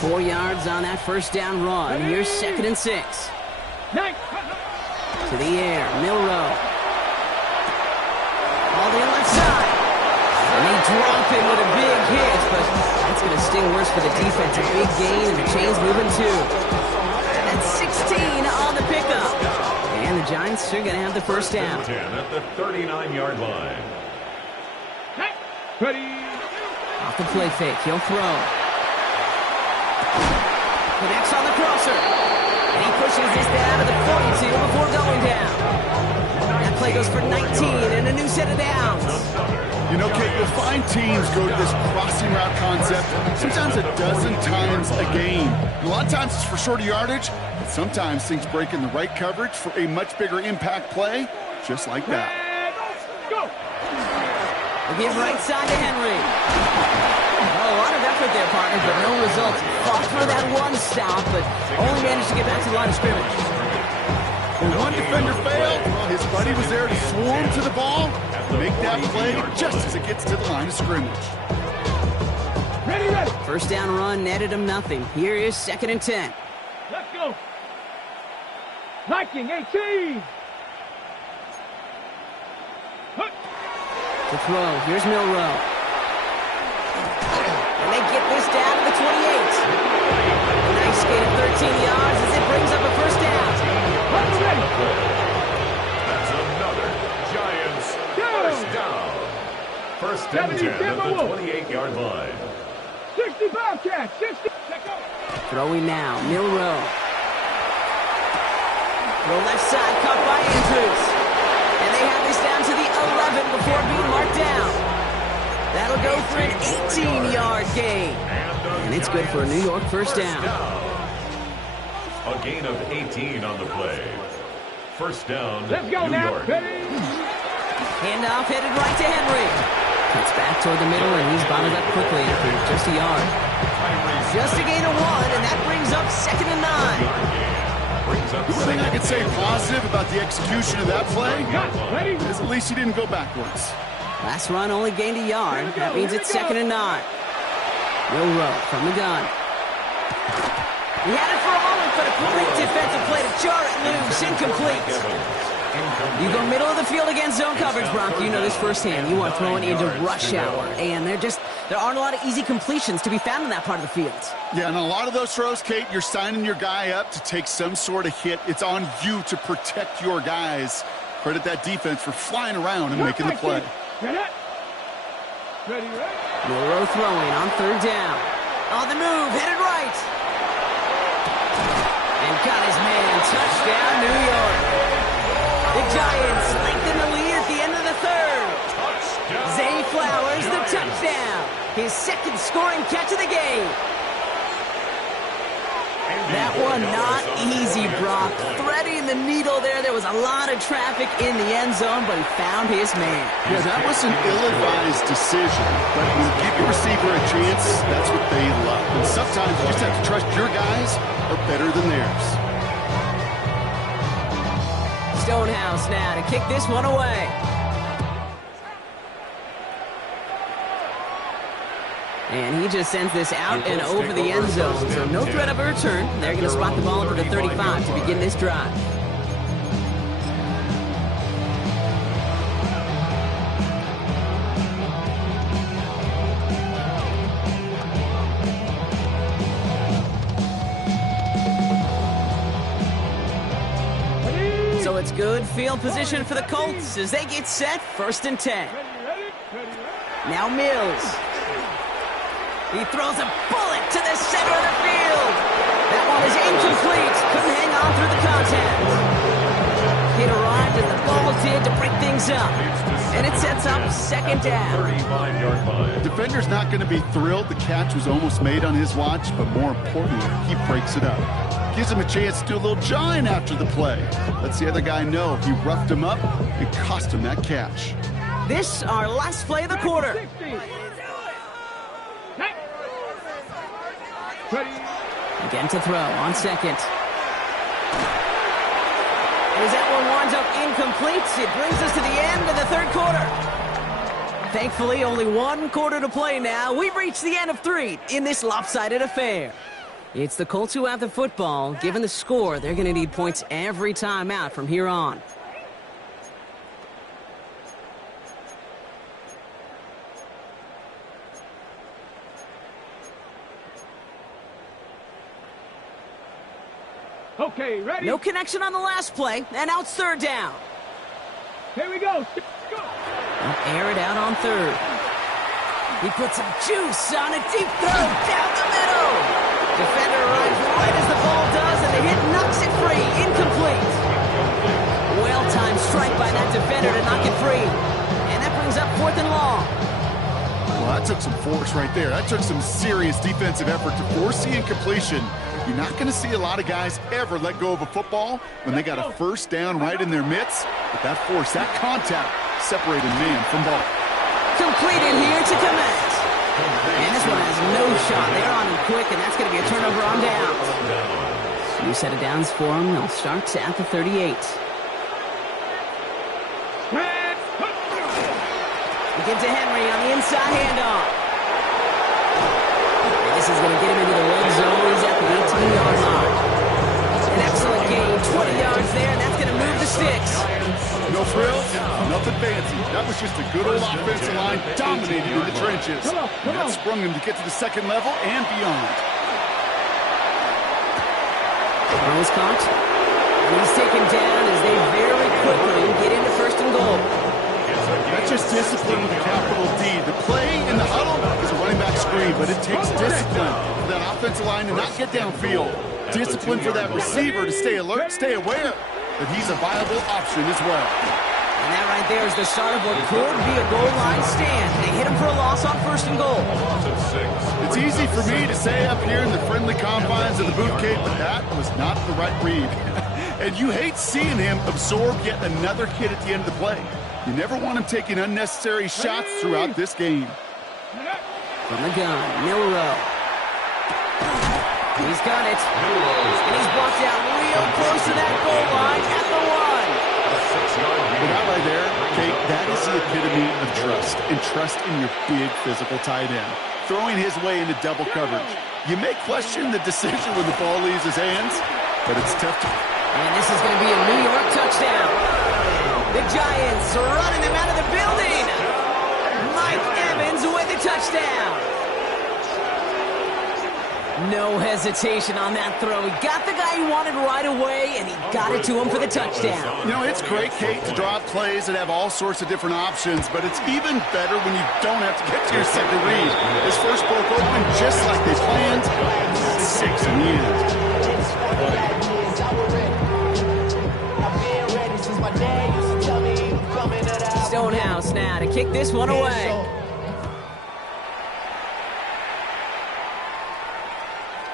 4 yards on that 1st down run. Here's 2nd and 6. Nice. To the air, Milroe. All the left side. And they drop him with a big hit, but that's going to sting worse for the defense. A big gain, and the chain's moving too. That's 16 on the pickup. And the Giants are going to have the 1st down. 10 at the 39-yard line. Ready. Off the play fake, he'll throw. Connects on the crosser. And he pushes this down to the 42 before going down. That play goes for 19 and a new set of downs. You know, Kate, you'll find teams go to this crossing route concept sometimes a dozen times a game. And a lot of times it's for shorter yardage, but sometimes things break in the right coverage for a much bigger impact play, just like that. Go. They give right side to Henry. Oh, a lot of effort there, partner, but no results. Fought for that one stop, but only managed to get back to the line of scrimmage. When one defender failed, his buddy was there to swarm to the ball, make that play just as it gets to the line of scrimmage. Ready, ready. 1st down run netted him nothing. Here is 2nd and 10. Let's go. Viking 18. To throw, here's Milroe. And they get this down to the 28. A nice gain of 13 yards as it brings up a 1st down. That's another Giants 1st down. 1st and 10 at the 28-yard line. 60 Bobcats. 60. Throwing now, Milroe. Throw left side, caught by Andrews. And they have this down to the 11 before being marked down. That'll go for an 18-yard gain. And it's good for a New York 1st down. A gain of 18 on the play. 1st down, Let's go New now. York. Ready. Handoff headed right to Henry. Cuts back toward the middle, and he's bottled up quickly after just a yard. Just a gain of 1, and that brings up 2nd and 9. The one thing I could say positive about the execution of that play Ready. is at least he didn't go backwards. Last run only gained a yard. That means it's 2nd and 9. Milroe from the gun. He had it for a moment, but a great defensive play to jar it loose. Incomplete. You go middle of the field against zone coverage, Brock. You know this firsthand. You want throwing into rush hour. And there aren't a lot of easy completions to be found in that part of the field. Yeah, and a lot of those throws, Kate, you're signing your guy up to take some sort of hit. It's on you to protect your guys. Credit that defense for flying around and making the play. Ready, ready. Milroe throwing on 3rd down. On the move, headed right. And got his man. Touchdown, New York. The Giants lengthen the lead at the end of the 3rd. Zay Flowers, the touchdown. His 2nd scoring catch of the game. That one not easy, Brock. Threading the needle there. There was a lot of traffic in the end zone, but he found his man. Yeah, that was an ill-advised decision, but when you give your receiver a chance, that's what they love. And sometimes you just have to trust your guys are better than theirs. Stonehouse now to kick this one away. And he just sends this out and over the end zone, so no threat of a return. They're going to spot the ball at the 35 to begin this drive. So it's good field position for the Colts as they get set, 1st and 10. Now Mills. He throws a bullet to the center of the field. That one is incomplete. Couldn't hang on through the contact. Hit a ride impact as the ball did to break things up. And it sets up second down. 35-yard line. Defender's not going to be thrilled the catch was almost made on his watch, but more importantly, he breaks it up. Gives him a chance to do a little jawing after the play. Lets the other guy know he roughed him up and cost him that catch. This our last play of the quarter. Again to throw on second. And as that one winds up incomplete, it brings us to the end of the third quarter. Thankfully, only one quarter to play now. We've reached the end of 3 in this lopsided affair. It's the Colts who have the football. Given the score, they're going to need points every time out from here on. Okay, ready? No connection on the last play, and now it's third down. Here we go. Go. They'll air it out on third. He puts some juice on a deep throw down the middle. Defender arrives right as the ball does, and the hit knocks it free. Incomplete. Well-timed strike by that defender to knock it free. And that brings up 4th and long. Well, that took some force right there. That took some serious defensive effort to force the incompletion. You're not going to see a lot of guys ever let go of a football when they got a first down right in their midst. But that force, that contact, separated man from ball. Completed here to commence. And this one has no shot. They're on him quick, and that's going to be a turnover on downs. New set of downs for them. They'll start at the 38. We get to Henry on the inside handoff. And this is going to get him into the red zone. He's at the 18-yard line. An excellent gain, 20 yards there, and that's going to move the sticks. No frills, nothing fancy. That was just a good old offensive line dominating in the trenches. And that sprung him to get to the second level and beyond. Ball is caught. And he's taken down as they very quickly get into 1st and goal. That's just discipline with a capital D. The play in the huddle is a running back screen, but it takes discipline for that offensive line to not get downfield. Discipline for that receiver to stay alert, stay aware that he's a viable option as well. And that right there is the start of what could be a goal line stand. They hit him for a loss on 1st and goal. It's easy for me to say up here in the friendly confines of the boot cave, but that was not the right read. And you hate seeing him absorb yet another hit at the end of the play. You never want him taking unnecessary shots throughout this game. From the gun, Milrow. He's got it. And he's blocked out real close to that goal line at the 1. Well, that right there, Kate, that is the epitome of trust. And trust in your big physical tight end. Throwing his way into double coverage. You may question the decision when the ball leaves his hands, but it's tough to... And this is going to be a New York touchdown. The Giants are running them out of the building. Mike Evans with the touchdown. No hesitation on that throw. He got the guy he wanted right away, and he got it to him for the touchdown. You know, it's great, Kate, to draw up plays that have all sorts of different options, but it's even better when you don't have to get to your second read. His first broke open just like they planned. 6 in the end. Stonehouse now to kick this one away.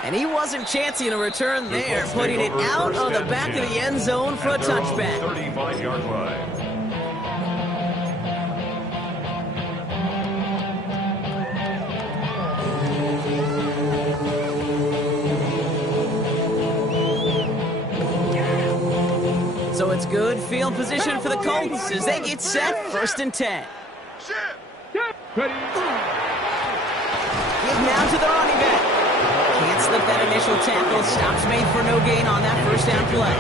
And he wasn't chancing a return there, putting it out of the back of the end zone for a touchback. 35-yard line. So it's good field position for the Colts as they get set 1st and 10. Ready? Give now to the running back. Can't slip that initial tackle. Stops made for no gain on that first down play.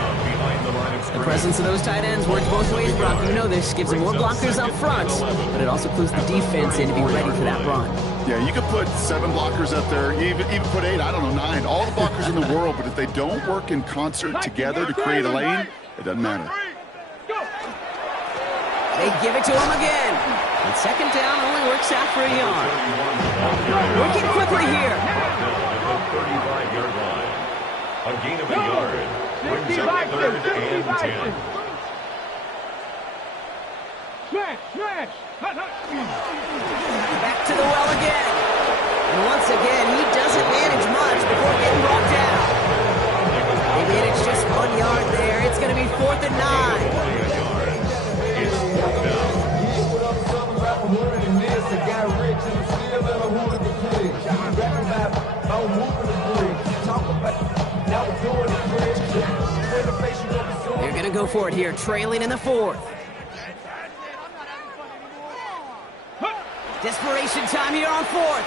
The presence of those tight ends works both ways, Brock. You know this. Gives them more blockers up front, but it also clues the defense in to be ready for that run. Yeah, you could put 7 blockers up there, even put 8, I don't know, 9. All the blockers in the world, but if they don't work in concert together to create a lane, it doesn't matter. They give it to him again. And second down only works out for a yard. Working quickly here. 35-yard line. A gain of a yard. Brings up 3rd and 10. Smash, smash. Back to the well again. And once again, he doesn't manage much before getting brought down. Maybe it's just 1 yard there. It's going to be 4th and 9. It's 4th down. They're going to go for it here, trailing in the 4th. Desperation time here on 4th.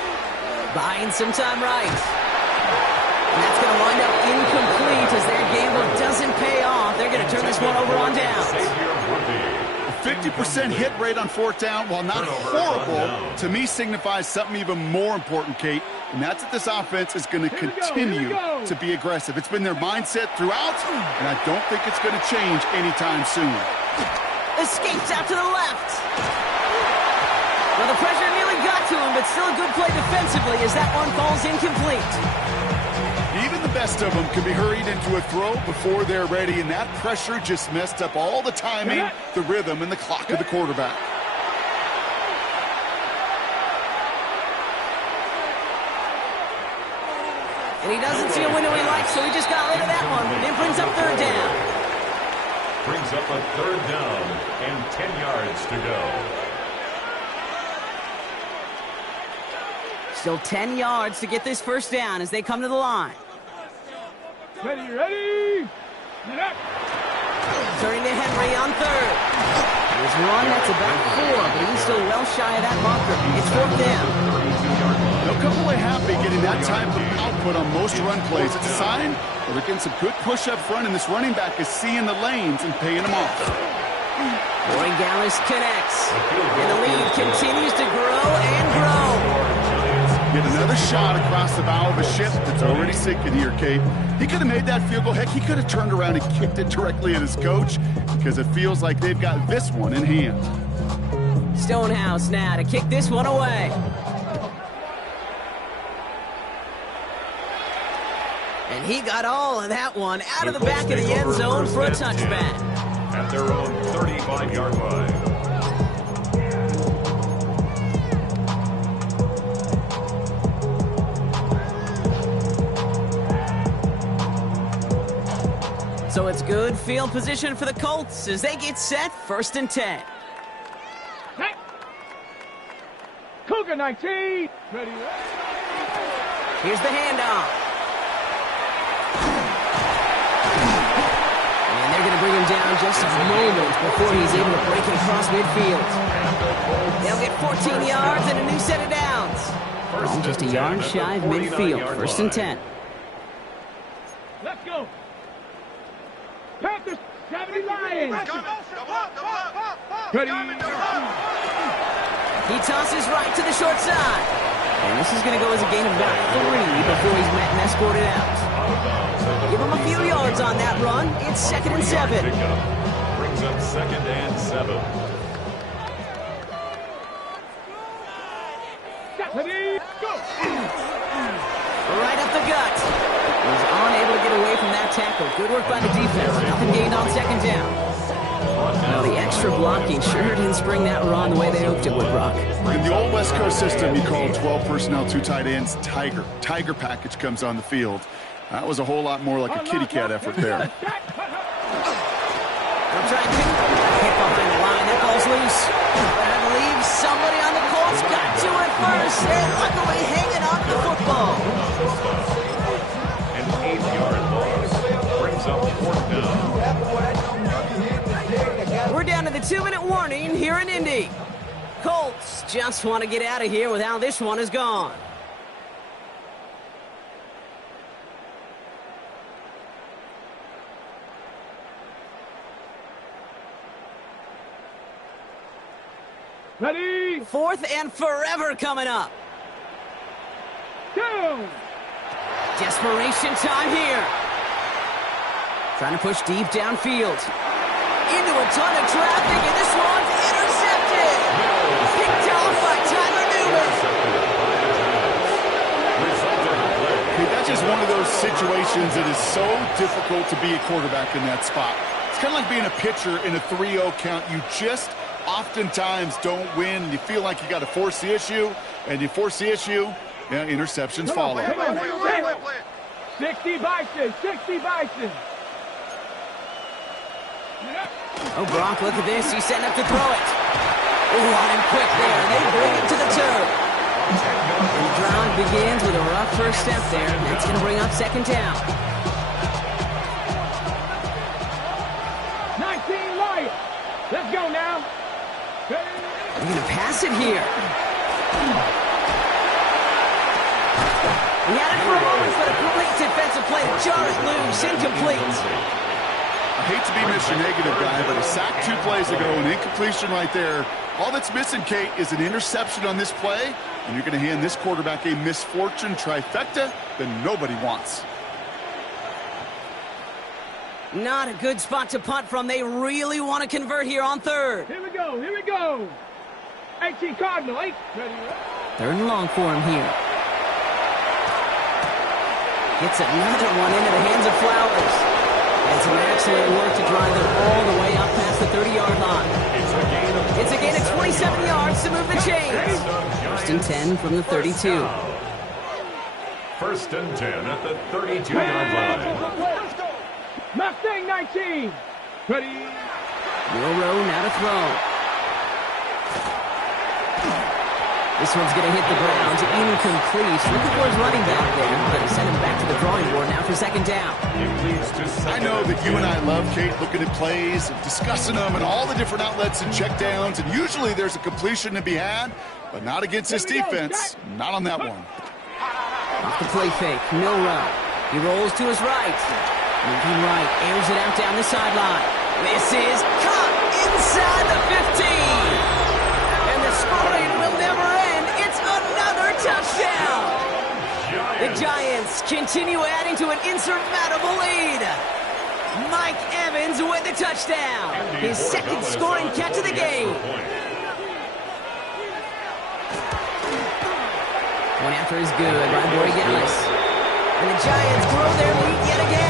Buying some time right. And that's going to wind up incomplete as their gamble doesn't pay off. They're going to turn this one over on down. A 50% hit rate on 4th down, while not horrible, to me signifies something even more important, Kate, and that's that this offense is going to continue to be aggressive. It's been their mindset throughout, and I don't think it's going to change anytime soon. Escapes out to the left. Well, the pressure nearly got to him, but still a good play defensively as that one falls incomplete. Even the best of them can be hurried into a throw before they're ready, and that pressure just messed up all the timing, the rhythm, and the clock of the quarterback. And he doesn't see a window he likes, so he just got rid of that one. And it brings up 3rd down. Brings up a 3rd down and 10 yards to go. Still 10 yards to get this 1st down as they come to the line. Ready, ready. Turning to Henry on 3rd. There's one that's about 4, but he's still well shy of that marker. It's 4th down. They'll come away happy getting that type of output on most run plays. It's a sign that they're getting some good push up front, and this running back is seeing the lanes and paying them off. Roy Gallis connects, and the lead continues to grow and grow. Get another shot across the bow of a ship that's already sinking here, Kate. He could have made that field goal. Heck, he could have turned around and kicked it directly at his coach because it feels like they've got this one in hand. Stonehouse now to kick this one away. And he got all of that one out of the back of the end zone for a touchback. At their own 35-yard line. So it's good field position for the Colts as they get set 1st and 10. Hey. Cougar 19. Ready, ready. Here's the handoff. And they're going to bring him down just a moment before he's able to break it across midfield. They'll get 14 yards and a new set of downs. Just a yard shy of midfield, 1st and 10. Let's go. Panthers, 70 Lions. Ready. He tosses right to the short side. And this is going to go as a gain of about 3 before he's met and escorted out. Give him a few yards on that run. It's 2nd and 7. Brings up 2nd and 7. Ready, go. Right up the gut. Was unable to get away from that tackle. Good work by the defense. Nothing gained on 2nd down. Well, the extra blocking sure didn't spring that run the way they hoped it would, Brock. In the old West Coast system, you call 12 personnel, 2 tight ends, Tiger. Tiger package comes on the field. That was a whole lot more like a kitty cat effort there. They'll try and hit behind the line. That ball's loose. But I believe somebody on the Colts got to it first. And luckily hanging on to the football. An 8-yard loss. Brings up 4th down. We're down to the 2-minute warning here in Indy. Colts just want to get out of here with how this one is gone. Ready. 4th and forever coming up. Go. Desperation time here. Trying to push deep downfield. Into a ton of traffic, and this one's intercepted. Picked off by Tyler Newman. Hey, that's just one of those situations that is so difficult to be a quarterback in that spot. It's kind of like being a pitcher in a 3-0 count. You just oftentimes don't win. You feel like you got to force the issue, and you force the issue, yeah, interceptions follow. 60 Bison, 60 Bison. Oh, Brock, look at this. He's setting up to throw it. Oh, on him quick there. They bring it to the turf. And the drive begins with a rough first step there. And that's going to bring up second down. 19 Lions. Let's go now. They're going to pass it here. He had it for a moment, but a great defensive play to jar it loose. Incomplete. I hate to be Mr. Negative guy, but a sack 2 plays ago, an incompletion right there. All that's missing, Kate, is an interception on this play, and you're going to hand this quarterback a misfortune trifecta that nobody wants. Not a good spot to punt from. They really want to convert here on third. Here we go, here we go. 18 Cardinal, 8. Ready. Third and long for him here. Gets another one into the hands of Flowers. And some excellent work to drive them all the way up past the 30-yard line. It's a gain of 27 yards to move the chains. First and 10 from the 32. First and 10 at the 32-yard line. Mustang 19. Ready. Milroe now to throw. This one's going to hit the ground. Incomplete. Looking for his running back there. Going to send him back to the drawing board now for second down. I know that you and I love, Kate, looking at plays, and discussing them, and all the different outlets and checkdowns, and usually there's a completion to be had, but not against this defense. Not on that one. Off the play fake. Milroe. He rolls to his right. Moving right. Airs it out down the sideline. This is caught inside the 15. And the scoring will never end. It's another touchdown. The Giants continue adding to an insurmountable lead. Mike Evans with the touchdown. His second scoring catch of the game. One after is good by Borregales. And the Giants grow their lead yet again.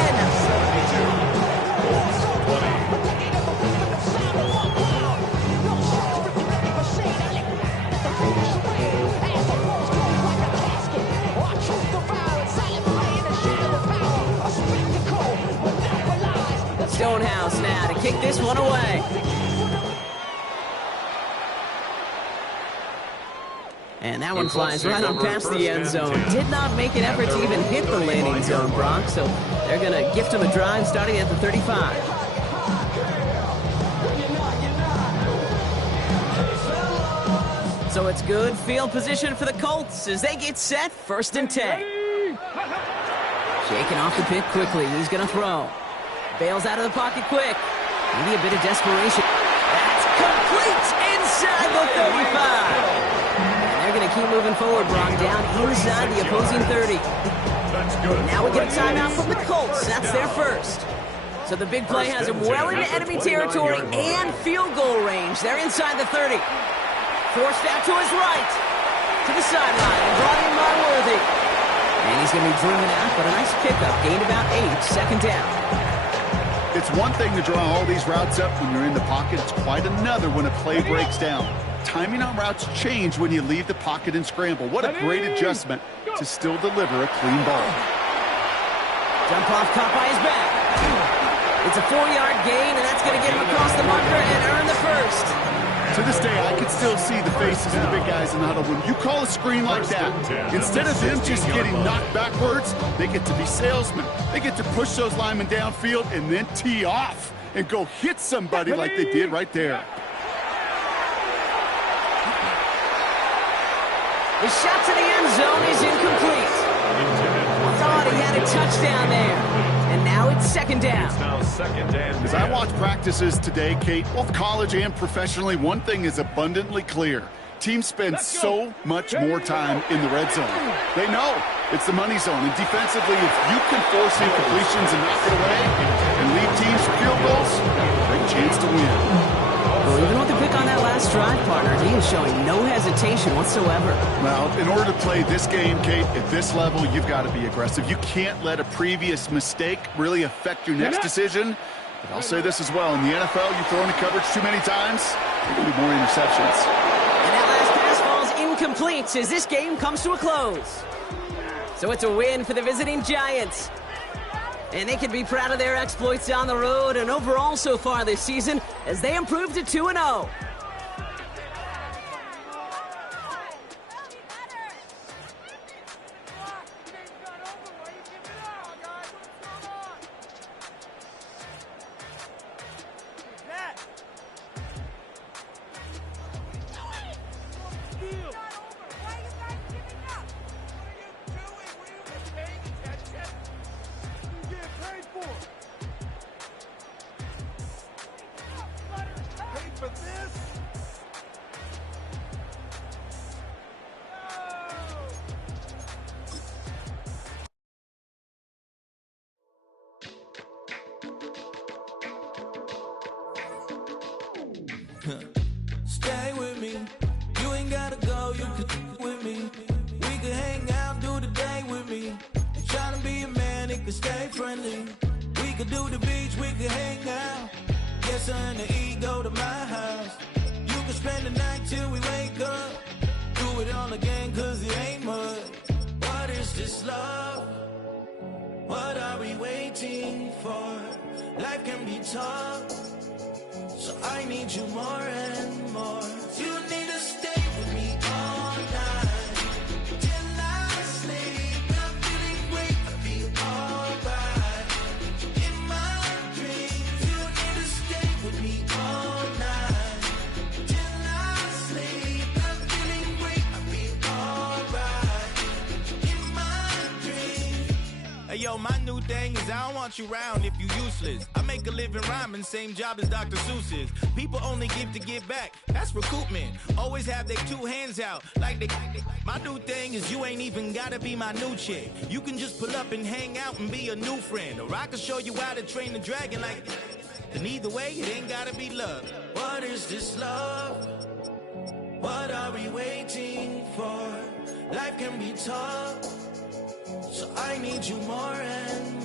Stonehouse now to kick this one away. And that one flies right on past the end zone. Did not make an effort to even hit the landing zone, Brock. So they're going to gift him a drive starting at the 35. So it's good field position for the Colts as they get set. First and 10. Shaking off the pick quickly. He's going to throw. Bails out of the pocket quick. Maybe a bit of desperation. That's complete inside the 35. They're going to keep moving forward, Brock, down inside the opposing 30. Now we get a timeout from the Colts. That's their first. So the big play has them well into enemy territory and field goal range. They're inside the 30. Forced out to his right. To the sideline and brought in by Worthy. And he's going to be driven out, but a nice pickup. Gained about 8. Second down. It's one thing to draw all these routes up when you're in the pocket. It's quite another when a play breaks down. Timing on routes change when you leave the pocket and scramble. What a great adjustment to still deliver a clean ball. Jump off caught by his back. It's a 4-yard gain, and that's going to get him across the marker and earn the first. To this day, I can still see the faces of the big guys in the huddle. When you call a screen like that, instead of them just getting knocked backwards, they get to be salesmen. They get to push those linemen downfield and then tee off and go hit somebody like they did right there. The shot to the end zone is incomplete. Thought he had a touchdown there. And now it's second down. As I watch practices today, Kate, both college and professionally, one thing is abundantly clear. Teams spend so much more time in the red zone. They know it's the money zone. And defensively, if you can force incompletions and knock it away and lead teams for field goals, great chance to win. Well, even with the pick on that last drive, partner, he is showing no hesitation whatsoever. Well, in order to play this game, Kate, at this level, you've got to be aggressive. You can't let a previous mistake really affect your next decision. But I'll say this as well. In the NFL, you throw into coverage too many times, Maybe more interceptions. And that last pass falls incomplete as this game comes to a close. So it's a win for the visiting Giants. And they can be proud of their exploits down the road and overall so far this season as they improved to 2-0. Stay with me. You ain't gotta go, you can with me. We can hang out, do the day with me. Tryna be a man, it can stay friendly. We could do the beach, we can hang out. Yes, her and the E go to my house. You can spend the night till we wake up. Do it all again, cause it ain't much. What is this love? What are we waiting for? Life can be tough, so I need you more and more. You need to stay with me all night till I sleep. I'm feeling great, I'll be alright. In my dreams, you need to stay with me all night till I sleep. I'm feeling great, I'll be alright. In my dreams. Hey yo, my new thing is I don't want you around if you useless. I make a living rhyming, same job as Dr. Seuss's. People only give to give back, that's recoupment. Always have their two hands out, like they. My new thing is you ain't even gotta be my new chick. You can just pull up and hang out and be a new friend. Or I can show you how to train the dragon like. And either way, it ain't gotta be love. What is this love? What are we waiting for? Life can be tough, so I need you more and more.